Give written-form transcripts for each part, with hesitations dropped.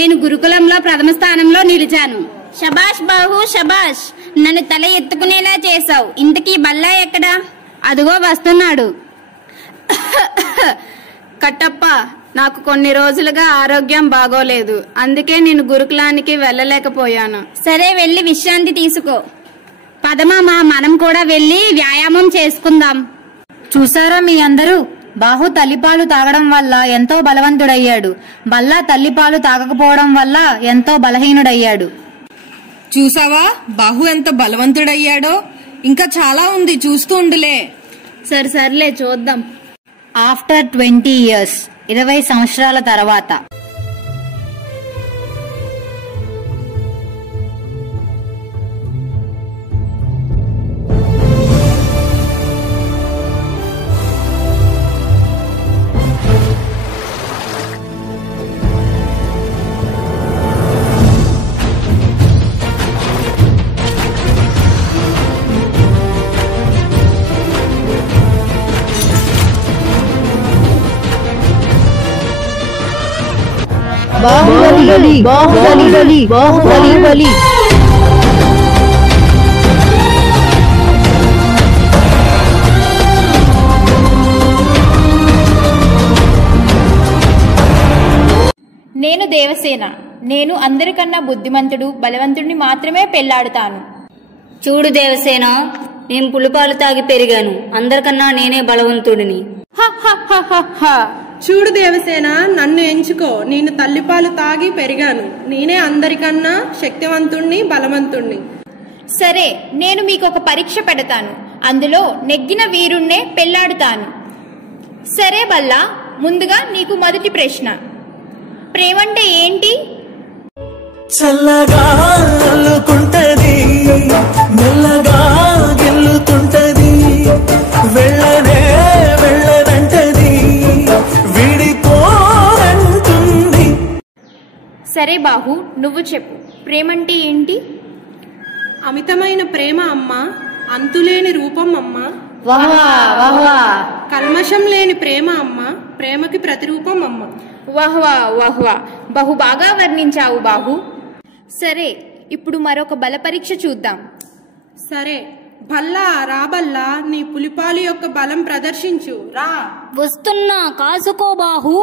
నేను గురుకులంలో ప్రథమ స్థానంలో నిలిచాను. శబాష్ బాహు శబాష్, నన్ను తల ఎత్తుకునేలా చేసావు. ఇంతకీ బల్లా ఎక్కడా? అదుగో వస్తున్నాడు. కట్టప్ప, నాకు కొన్ని రోజులుగా ఆరోగ్యం బాగోలేదు, అందుకే నేను గురుకులానికి వెళ్ళలేకపోయాను. సరే, వెళ్ళి విశ్రాంతి తీసుకో. పదమామ, మనం కూడా వెళ్ళి వ్యాయామం చేసుకుందాం. చూసారా మీ అందరూ, బాహు తల్లిపాలు తాగడం వల్ల ఎంతో బలవంతుడయ్యాడు. బల్లా తల్లిపాలు తాగకపోవడం వల్ల ఎంతో బలహీనుడయ్యాడు. చూసావా బాహు ఎంత బలవంతుడయ్యాడో? ఇంకా చాలా ఉంది, చూస్తూ ఉండులే. సర్లే చూద్దాం. ఆఫ్టర్ 20 years, 20 సంవత్సరాల తర్వాత. బాహుబలి బాహుబలి బాహుబలి. నేను దేవసేన. నేను అందరికన్నా బుద్ధిమంతుడు, బలవంతుడిని మాత్రమే పెళ్లాడుతాను. చూడు దేవసేన, నేను పులిపాలు తాగి పెరిగాను, అందరికన్నా నేనే బలవంతుడిని. చూడు దేవసేన, నన్ను ఎంచుకో, నేను తల్లిపాలు తాగి పెరిగాను, నేనే అందరికన్నా శక్తివంతుణ్ణి, బలవంతుణ్ణి. సరే, నేను మీకు ఒక పరీక్ష పెడతాను, అందులో నెగ్గిన వీరుణ్ణే పెళ్లాడుతాను. సరే బల్లా, ముందుగా నీకు మొదటి ప్రశ్న, ప్రేమంటే ఏంటి? చల్లగా అల్లుకుంటది, మెల్లగా గెల్లుతుంటది, వెళ్ళనే వెళ్ళనంటది, విడిపోనంటుంది. సరే బాహు, నువ్వు చెప్పు, ప్రేమంటే ఏంటి? అమితమైన ప్రేమ అమ్మ, అంతులేని రూపం అమ్మ, కల్మషం లేని ప్రేమ అమ్మ, ప్రేమకి ప్రతిరూపం అమ్మ. వాహ్వా వాహ్వా, బహు బాగా వర్ణించావు బాహు. సరే, ఇప్పుడు మరొక బల పరీక్ష చూద్దాం. సరే, భల్లా రాబల్లా, నీ పులిపాలు యొక్క బలం ప్రదర్శించు, రా. వస్తున్నా, కాసుకో బాహు.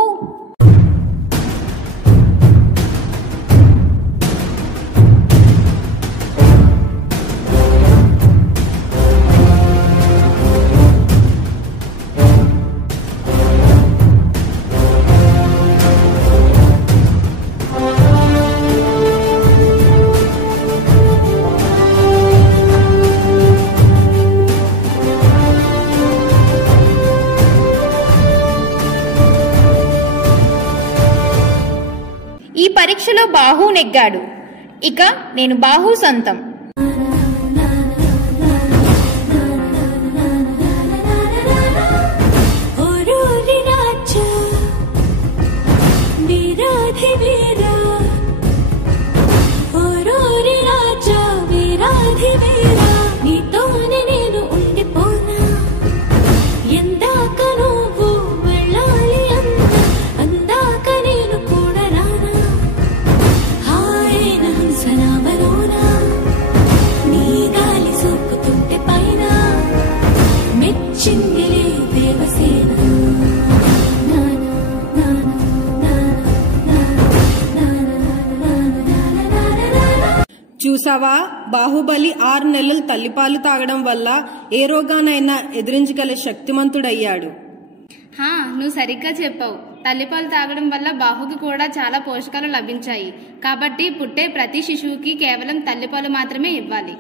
ఈ పరీక్షలో బాహు నెగ్గాడు. ఇక నేను బాహు సొంతం. చూసావా, బాహుబలి 6 నెలలు తల్లిపాలు తాగడం వల్ల ఏ రోగానైనా ఎదిరించగల శక్తిమంతుడయ్యాడు. నువ్వు సరిగ్గా చెప్పావు. తల్లిపాలు తాగడం వల్ల బాహుకి కూడా చాలా పోషకాలు లభించాయి. కాబట్టి పుట్టే ప్రతి శిశువుకి కేవలం తల్లిపాలు మాత్రమే ఇవ్వాలి.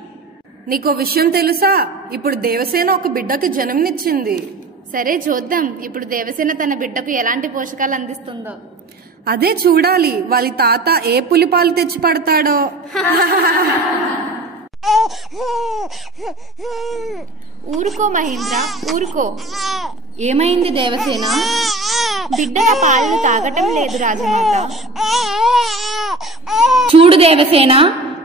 నీకో విషయం తెలుసా, ఇప్పుడు దేవసేన ఒక బిడ్డకు జన్మనిచ్చింది. సరే చూద్దాం, ఇప్పుడు దేవసేన తన బిడ్డకు ఎలాంటి పోషకాలు అందిస్తుందో. అదే చూడాలి, వాళ్ళ తాత ఏ పులిపాలు తెచ్చి పడతాడో. ఊరుకో మహేంద్ర, ఊరుకో. ఏమైంది దేవసేన? బిడ్డ పాలను తాగటం లేదు రాజమాత. చూడు దేవసేన,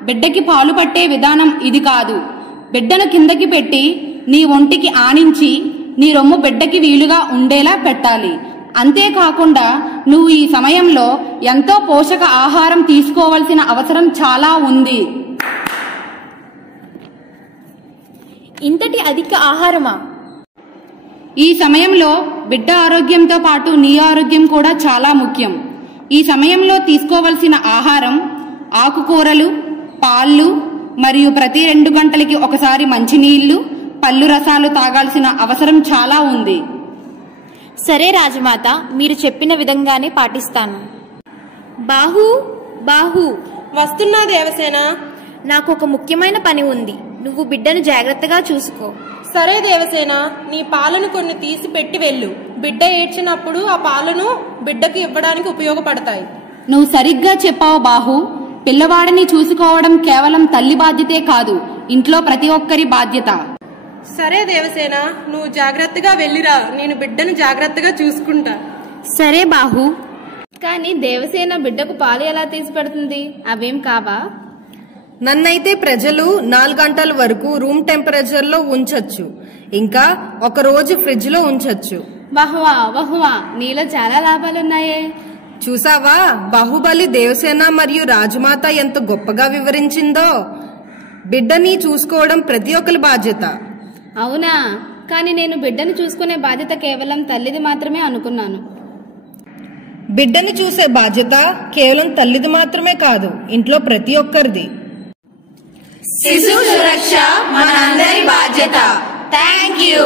బిడ్డకి పాలు పట్టే విధానం ఇది కాదు. బిడ్డను కిందకి పెట్టి నీ ఒంటికి ఆనించి నీ రొమ్ము బిడ్డకి వీలుగా ఉండేలా పెట్టాలి. అంతేకాకుండా నువ్వు ఈ సమయంలో ఎంతో పోషక ఆహారం తీసుకోవాల్సిన అవసరం చాలా ఉంది. ఇంతటి అధిక ఆహారమా? ఈ సమయంలో బిడ్డ ఆరోగ్యంతో పాటు నీ ఆరోగ్యం కూడా చాలా ముఖ్యం. ఈ సమయంలో తీసుకోవలసిన ఆహారం ఆకుకూరలు, పాలు మరియు ప్రతి 2 గంటలకి ఒకసారి మంచినీళ్లు, పళ్ళు రసాలు తాగాల్సిన అవసరం చాలా ఉంది. సరే రాజమాత, మీరు చెప్పిన విధంగానే పాటిస్తాను. బాహు బాహు వస్తున్నా దేవసేన. నాకు ఒక ముఖ్యమైన పని ఉంది. నువ్వు బిడ్డను జాగ్రత్తగా చూసుకో. సరే దేవసేన, నీ పాలను కొన్ని తీసి పెట్టి వెళ్ళు. బిడ్డ ఏడ్చినప్పుడు ఆ పాలను బిడ్డకు ఇవ్వడానికి ఉపయోగపడతాయి. నువ్వు సరిగ్గా చెప్పావు బాహు. పిల్లవాడిని చూసుకోవడం కేవలం తల్లి బాధ్యతే కాదు, ఇంట్లో ప్రతి ఒక్కరి బాధ్యత. సరే దేవసేన, నువ్వు జాగ్రత్తగా వెళ్ళిరా. నేను బిడ్డను జాగ్రత్తగా చూసుకుంటా. సరే బాహు. కానీ దేవసేన బిడ్డకు పాలు ఎలా తీసి పెడుతుంది? అవేం కావా? నన్నైతే ప్రజలు 4 గంటల వరకు రూమ్ టెంపరేచర్ లో ఉంచొచ్చు, ఇంకా ఒక రోజు ఫ్రిడ్జ్ లో ఉంచొచ్చు. వహ్వా వహ్వా, నీలో చాలా లాభాలున్నాయే. చూసావా, బాహుబలి దేవసేన మరియు రాజమాత ఎంత గొప్పగా వివరించిందో. బిడ్డని చూసుకోవడం ప్రతి ఒక్కరి బాధ్యత. అవునా? కానీ నేను బిడ్డను చూసుకునే బాధ్యత కేవలం తల్లిది మాత్రమే అనుకున్నాను. బిడ్డని చూసే బాధ్యత కేవలం తల్లిది మాత్రమే కాదు, ఇంట్లో ప్రతి ఒక్కరిది. శిశు సురక్ష మనందరి బాధ్యత. Thank you.